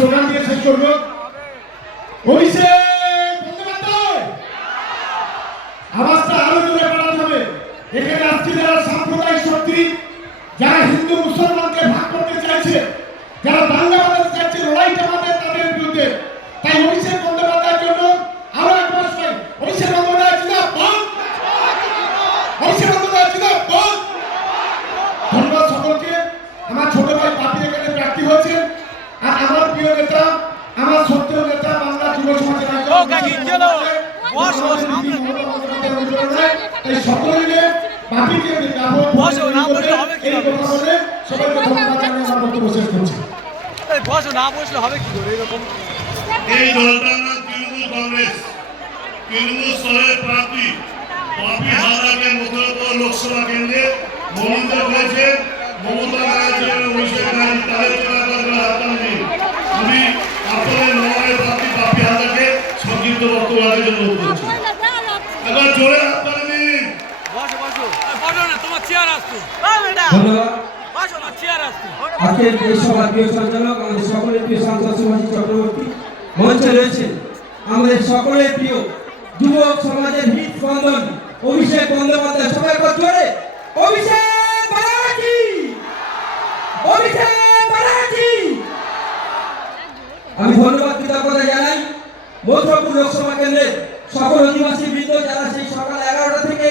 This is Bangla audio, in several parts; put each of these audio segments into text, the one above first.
স্লোগান দিয়ে শেষ করব অভিষেক আওয়াজটা আরও জোরে বাড়াতে হবে। এখানে আসছে যারা সাম্প্রদায়িক শক্তি, যারা হিন্দু, মুসলমানকে ভাগ করতে চাইছে, যারা দাঙ্গা বাঁধাতে চাইছে লড়াইটা আমাদের তাদের বিরুদ্ধে। তাই অভিষেক বন্দ্যোপাধ্যায়ের জন্য আরও একবার চাই অভিষেক বন্দ্যোপাধ্যায় জিন্দাবাদ। অভিষেক বন্দ্যোপাধ্যায় জিন্দাবাদ। ধন্যবাদ সকলকে। আমার ছোট ভাই পাপি এখানে প্রার্থী হয়েছেন আর আমার প্রিয় নেতা আমার সত্য নেতা বাংলা যুব সমাজের এই এই দলটার নাম তৃণমূল কংগ্রেস। তৃণমূল স্তরের প্রার্থী বাপি লোকসভা কেন্দ্রে মনোনীত করেছে মমতা ব্যানার্জি এবং অভিষেক ব্যানার্জি তাদের চলাচল হাততালি দিন আমি আপনাদের নয় প্রার্থী বাপি হালদারকে বক্তব্য জন্য করছি। এবার জোরে হাততালি দিন বসো বসো। বসো না তোমার চেয়ার আসতো ধন্যবাদ। বসো না চেয়ার আসতো আজকের এই সভার প্রিয় সঞ্চালক আমাদের সকলের প্রিয় সাংসদ সুভাষী চক্রবর্তী মঞ্চে রয়েছেন। আমাদের সকলের প্রিয় যুবক সমাজের হৃদ স্পন্দন অভিষেক বন্দ্যোপাধ্যায়। সবাই একবার জোরে। অভিষেক ব্যানার্জি অভিষেক ব্যানার্জি আমি ধন্যবাদ কৃতজ্ঞতা মথুরাপুর লোকসভা কেন্দ্রের সকল অধিবাসী বৃন্দ যারা সেই সকাল এগারোটা থেকে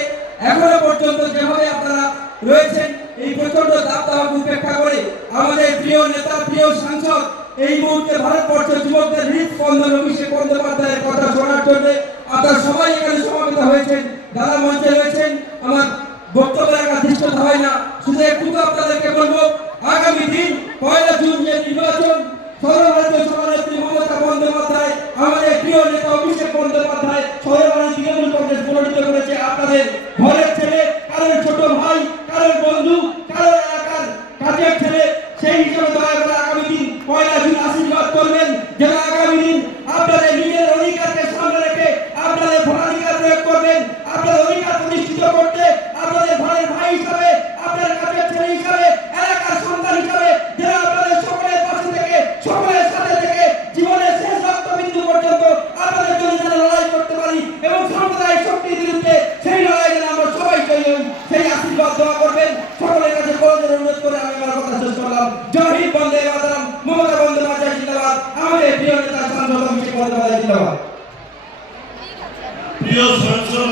এখনও পর্যন্ত যেভাবে আপনারা রয়েছেন, এই প্রচণ্ড দাব দাবাকে উপেক্ষা করে আমাদের প্রিয় নেতা, প্রিয় সাংসদ, এই মুহূর্তে ভারতবর্ষের যুবকদের হৃদস্পন্দন অভিষেক বন্দ্যোপাধ্যায়ের কথা শোনার জন্য আপনারা সবাই এখানে সমাবেত হয়েছেন দাদা মঞ্চে রয়েছেন। আমার বক্তব্য রাখা ধৃষ্টতা হয় না, শুধু একটু আপনাদেরকে বলব, আগামী দিন পয়লা জুন যে নির্বাচন বন্দ্যোপাধ্যায় প্রিয় নেতা অভিষেক বন্দ্যোপাধ্যায় ছয় সর্বভারতীয় তৃণমূল কংগ্রেস মনোনীত করেছে আপনাদের করে আমি আমার কথা শেষ করলাম। জয় হিন্দ বন্দে মাতরম প্রিয় সাংসদ